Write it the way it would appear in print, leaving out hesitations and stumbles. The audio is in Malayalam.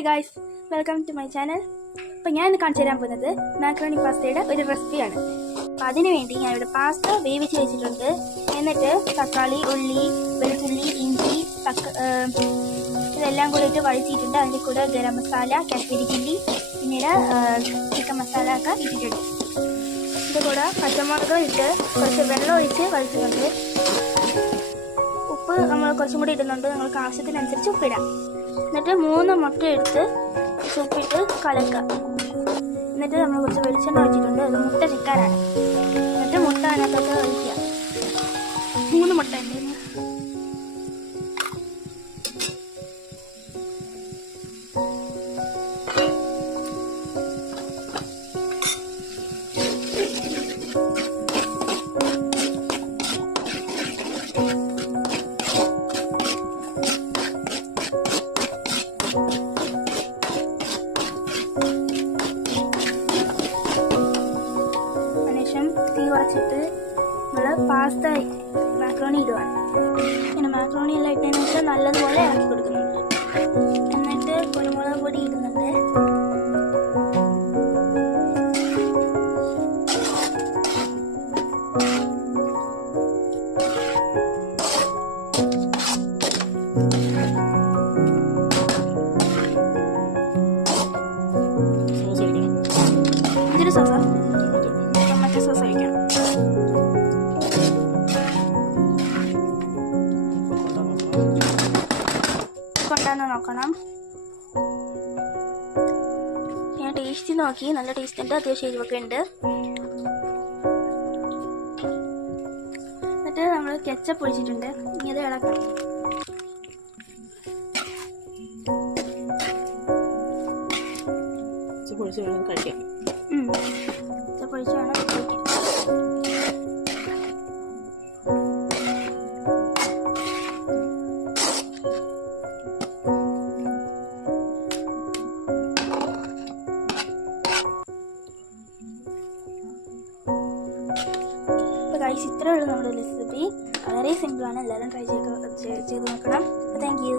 Hi guys, welcome to my channel. അപ്പോൾ ഞാൻ ഇന്ന് കാണിച്ചു തരാൻ പോകുന്നത് മാക്രോണി പാസ്തയുടെ ഒരു റെസിപ്പിയാണ്. അപ്പോൾ അതിന് വേണ്ടി ഞാനിവിടെ പാസ്ത വേവിച്ച് വെച്ചിട്ടുണ്ട്. എന്നിട്ട് തക്കാളി, ഉള്ളി, വെളുത്തുള്ളി, ഇഞ്ചി, ഇതെല്ലാം കൂടി ഇട്ട് വഴറ്റിയിട്ടുണ്ട്. അതിൻ്റെ കൂടെ ഗരം മസാല, കാശ്മീരി ചില്ലി, പിന്നീട് ചിക്കൻ മസാല ഒക്കെ ഇട്ടിട്ടുണ്ട്. ഇതിൻ്റെ കൂടെ പച്ചമുളക് ഇട്ട് കുറച്ച് വെള്ളം ഒഴിച്ച് വഴറ്റുന്നുണ്ട്. ഉപ്പ് നമ്മൾ കുറച്ചും കൂടി ഇടുന്നുണ്ട്. നിങ്ങൾക്ക് ആവശ്യത്തിനനുസരിച്ച് ഉപ്പിടാം. എന്നിട്ട് 3 മുട്ട എടുത്ത് ഉപ്പിട്ട് കലക്കുക. എന്നിട്ട് നമ്മൾ കുറച്ച് വെളിച്ചെണ്ണ ഒഴിച്ചിട്ടുണ്ട്. അത് മുട്ട ചിക്കാനാണ്. എന്നിട്ട് മുട്ട അതിനകത്തോട്ട് ഒഴിക്കുക. 3 മുട്ട ഉണ്ട്. തീ കുറച്ചിട്ട് നമ്മൾ പാസ്ത മാക്രോണി ഇടുവാണ്. പിന്നെ മാക്രോണി എല്ലാം ഇട്ടതിന് ശേഷം നല്ലതുപോലെ ഇറക്കി കൊടുക്കുന്നുണ്ട്. എന്നിട്ട് കുരുമുളക് പൊടി ഇടുന്നുണ്ട്. ഇതൊരു സോസാ, ടൊമാറ്റോ സോസ് ഒഴിക്കണം. കൊണ്ടാന്ന് നോക്കണം. ഞാൻ ടേസ്റ്റ് നോക്കി, നല്ല ടേസ്റ്റ് ഉണ്ട്, അത്യാവശ്യം എരിവൊക്കെ ഉണ്ട്. എന്നിട്ട് നമ്മൾ കെച്ചപ്പ് ഒഴിച്ചിട്ടുണ്ട്. ഇനി അത് ഇളക്കണം. കെച്ചപ്പൊഴിച്ച് വേണം കഴിക്കാൻ. കെച്ചപ്പൊഴിച്ച് വേണം കഴിക്കാൻ. ഗൈസ്, ഇത്രയേ ഉള്ളൂ നമ്മുടെ റെസിപ്പി. വളരെ സിമ്പിളാണ്. എല്ലാവരും ട്രൈ ചെയ്ത് നോക്കണം. Thank you.